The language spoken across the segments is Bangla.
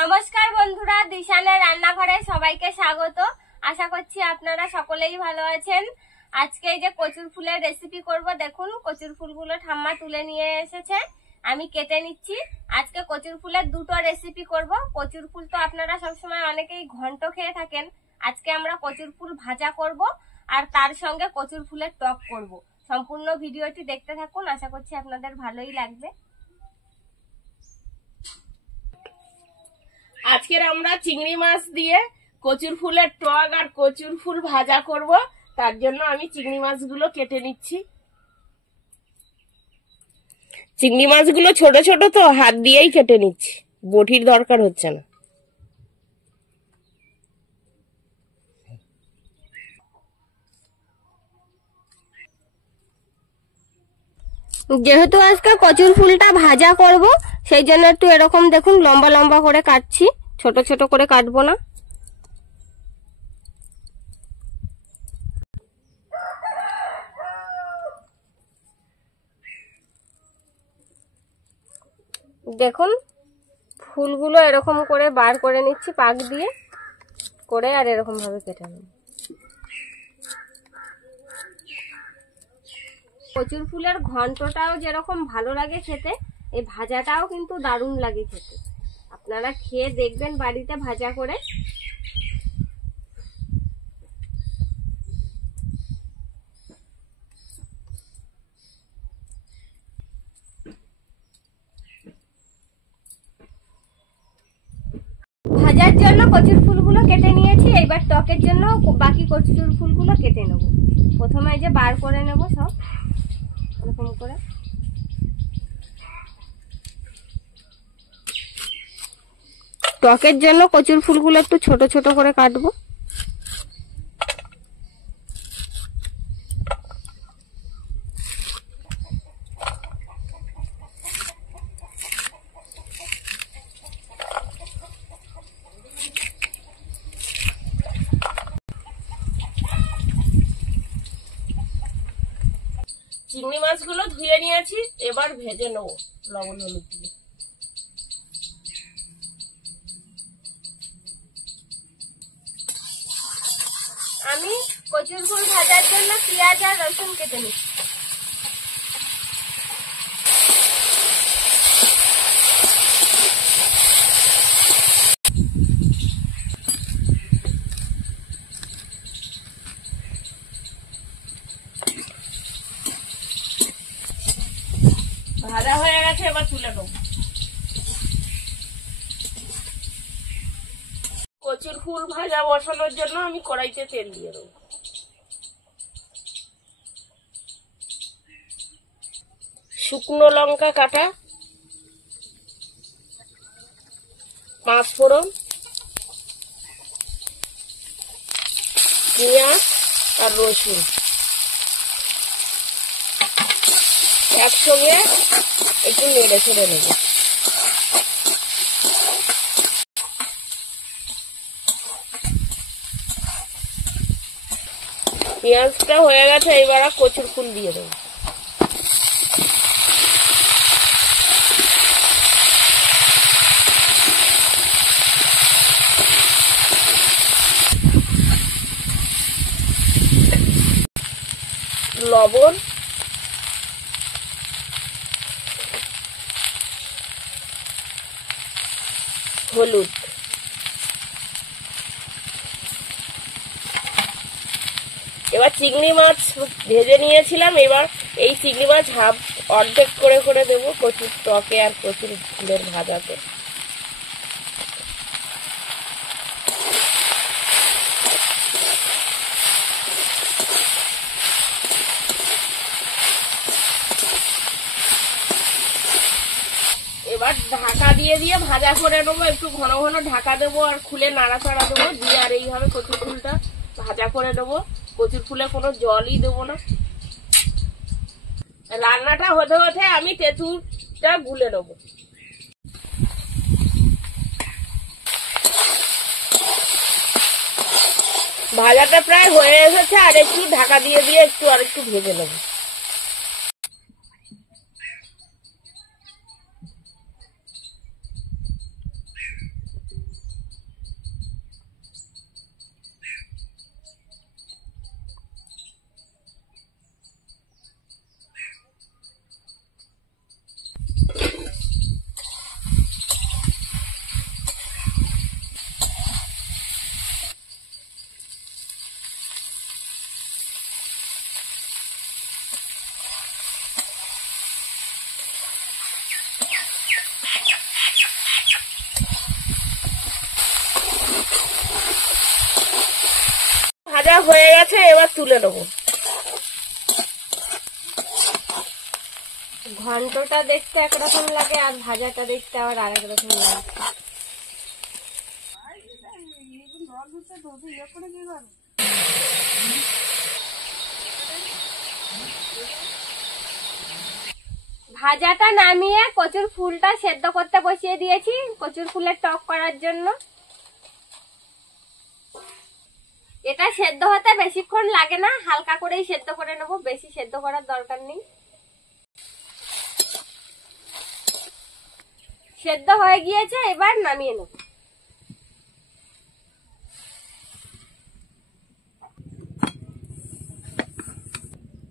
নমস্কার বন্ধুরা, দিশানের রান্নাঘরে সবাইকে স্বাগত। আশা করছি আপনারা সকলেই ভালো আছেন। আজকে এই যে কচুর ফুলের রেসিপি করব। দেখুন কচুর ফুলগুলো ঠাম্মা তুলে নিয়ে এসেছে, আমি কেটে নিচ্ছি। আজকে কচুর ফুলের দুটো রেসিপি করব। কচুর ফুল তো আপনারা সবসময় অনেকেই ঘন্ট খেয়ে থাকেন, আজকে আমরা কচুর ফুল ভাজা করব আর তার সঙ্গে কচুর ফুলের টক করব। সম্পূর্ণ ভিডিওটি দেখতে থাকুন, আশা করছি আপনাদের ভালোই লাগবে। আজকের আমরা চিংড়ি মাছ দিয়ে কচুর ফুলের টক আর কচুর ফুল ভাজা করব। তার জন্য আমি চিংড়ি মাছগুলো কেটে নিচ্ছি। চিংড়ি মাছগুলো ছোট ছোট তো হাত দিয়েই কেটে নিচ্ছি, বটির দরকার হচ্ছে না। যেহেতু আজকে কচুর ফুলটা ভাজা করব, সেই জন্য একটু এরকম দেখুন লম্বা লম্বা করে কাটছি, ছোট ছোট করে কাটবো না। দেখুন ফুলগুলো এরকম করে বার করে নিচ্ছি, পাক দিয়ে করে আর এরকম ভাবে কেটে নেব। কচুর ফুলের ঘন্টটাও যেরকম ভালো লাগে খেতে, এই ভাজাটাও কিন্তু দারুণ লাগে খেতে। আপনারা খেয়ে দেখবেন বাড়িতে ভাজা করে। ভাজার জন্য কচুর ফুলগুলো কেটে নিয়েছি, এবার টকের জন্য বাকি কচুর ফুলগুলো কেটে নেব। প্রথমে এই যে বার করে নেব সব এরকম করে। টকের জন্য কচুর ফুলগুলো একটু ছোট ছোট করে কাটবো। চিংড়ি মাছগুলো ধুয়ে নিয়েছি, এবার ভেজে নেব লবণ হলুদ দিয়ে। আমি কচুর ফুল ভাজার জন্য পেঁয়াজ আর রসুন কেটে নিচ্ছি। ভাজা হয়ে গেছে, এবার তুলে নেব। কচুর ফুল ভাজা বসানোর জন্য আমি কড়াইতে তেল দিয়ে দেবো। শুকনো লঙ্কা কাটা, পাঁচ ফোড়ন, পেঁয়াজ আর রসুন একসঙ্গে একটু নেড়ে ছেড়ে নেব। পেঁয়াজটা হয়ে গেছে, এবার কচুর ফুল দিয়ে দেবো। লবণ, হলুদ, এবার চিংড়ি মাছ ভেজে নিয়েছিলাম, এবার এই চিংড়ি মাছ অর্ধেক করে করে দেবো কচুর টকে আর কচুর ফুলের ভাজাতে। এবার ঢাকা দিয়ে দিয়ে ভাজা করে নেবো, একটু ঘন ঘন ঢাকা দেবো আর খুলে নাড়াচাড়া দেবো দিয়ে, আর এইভাবে কচুর ফুলটা ভাজা করে দেবো। কচুর ফুলে কোনো জলই দেবো না। রান্নাটা হতে হতে আমি তেঁতুলটা গুলে নেবো। ভাজাটা প্রায় হয়ে এসেছে, আর একটু ঢাকা দিয়ে দিয়ে আর একটু ভেজে নেবো। ভাজা হয়ে গেছে, এবার তুলে নেবো। ঘন্টটা দেখতে একরকম লাগে আর ভাজাটা দেখতে আবার আরেক রকম লাগে। ভাজাটা নামিয়ে কচুর ফুলটা সেদ্ধ করতে বসিয়ে দিয়েছি, কচুর ফুলের টক করার জন্য। এটা সেদ্ধ হতে বেশিক্ষণ লাগে না, হালকা করেই সেদ্ধ করে নেবো, বেশি সেদ্ধ করার দরকার নেই। সেদ্ধ হয়ে গিয়েছে, এবার নামিয়ে নেব।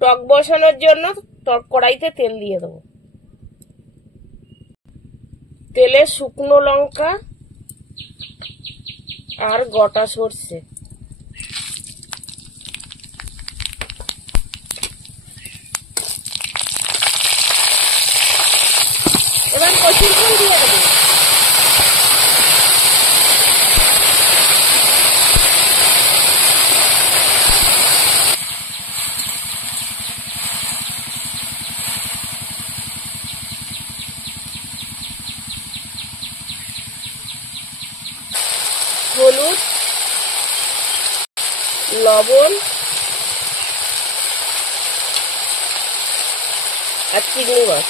টক বসানোর জন্য টক কড়াইতে তেল দিয়ে দেবো। তেলে শুকনো লঙ্কা আর গোটা সর্ষে, এবার কচুর ফুল দিয়ে দেবো। হলুদ, লবণ আর চিংড়ি মাছ।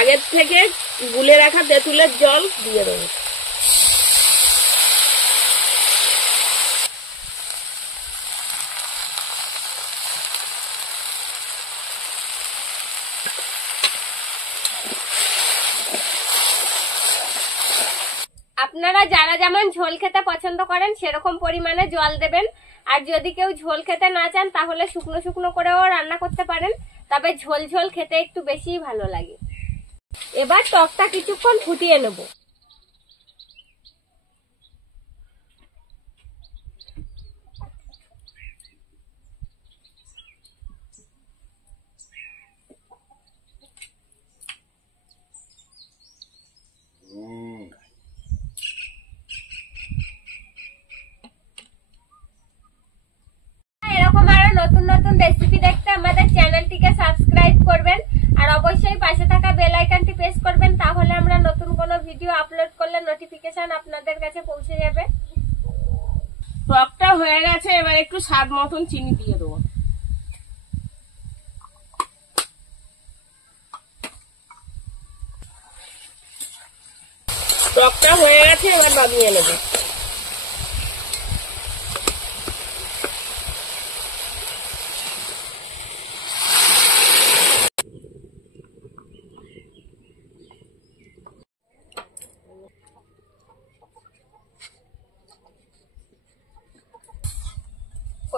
আগের থেকে গুলে রাখা তেঁতুলের জল দিয়ে দেবো। আপনারা যারা যেমন ঝোল খেতে পছন্দ করেন সেরকম পরিমাণে জল দেবেন। আর যদি কেউ ঝোল খেতে না চান তাহলে শুকনো শুকনো করেও রান্না করতে পারেন, তবে ঝোল ঝোল খেতে একটু বেশিই ভালো লাগে। এবার টকটা কিছুক্ষণ ফুটিয়ে নেব। এরকম আরো নতুন নতুন রেসিপি দেখতে আমাদের চ্যানেলটিকে সাবস্ক্রাইব করবেন আর অবশ্যই পাশে থাকা বেল আইকনটি প্রেস করবেন, তাহলে আমরা নতুন কোনো ভিডিও আপলোড করলে নোটিফিকেশন আপনাদের কাছে পৌঁছে যাবে। টকটা হয়ে গেছে, এবার একটু স্বাদ মতন চিনি দিয়ে দেবো। টকটা হয়ে গেছে, এবার নামিয়ে নেবো।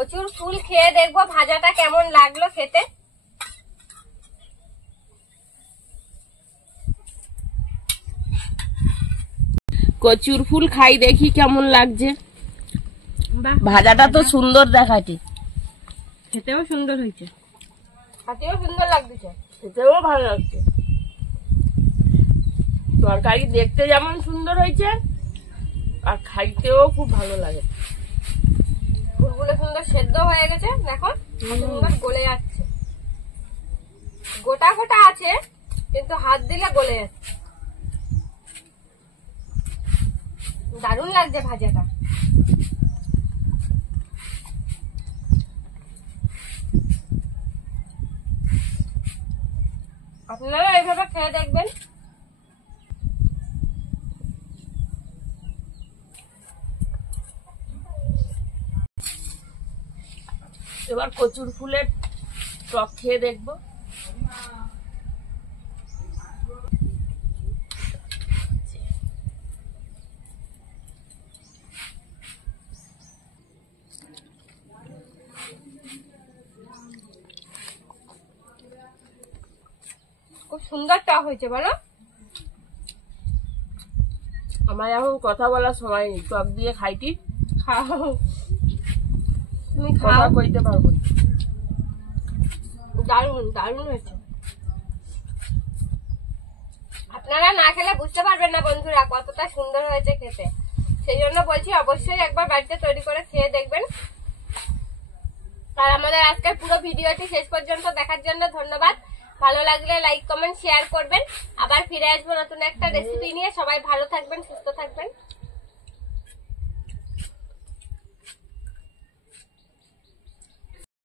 কচুর ফুল খেয়ে দেখবো ভাজাটা কেমন লাগলো খেতে। কচুর ফুল খাই দেখি কেমন লাগছে। ভাজাটা তো সুন্দর দেখাচ্ছে, খেতেও সুন্দর হয়েছে, খেতেও সুন্দর লাগছে, খেতেও ভালো লাগছে। তরকারি দেখতে যেমন সুন্দর হয়েছে আর খাইতেও খুব ভালো লাগে। ফুলগুলো সুন্দর সেদ্ধ হয়ে গেছে, দেখো সুন্দর গলে যাচ্ছে। গোটা গোটা আছে কিন্তু হাত দিলে গলে যাচ্ছে, দারুণ লাগছে ভাজাটা। আপনারা এইভাবে খেয়ে দেখবেন। এবার কচুর ফুলের টক খেয়ে দেখবো। সুন্দর টক হয়েছে বলো। আমার এখন কথা বলার সময় নেই, টক দিয়ে খাইটি খাও, তুমি কথা খাও। কইতে পারবো না। দারুণ দারুণ হয়েছে। আপনারা না খেলে বুঝতে পারবেন না বন্ধুরা কতটা সুন্দর হয়েছে খেতে। সেই জন্য বলছি অবশ্যই একবার বাড়িতে তৈরি করে খেয়ে দেখবেন। আর আমাদের আজকের পুরো ভিডিওটি শেষ পর্যন্ত দেখার জন্য ধন্যবাদ। ভালো লাগলে লাইক কমেন্ট শেয়ার করবেন। আবার ফিরে আসবো নতুন একটা রেসিপি নিয়ে। সবাই ভালো থাকবেন, সুস্থ থাকবেন।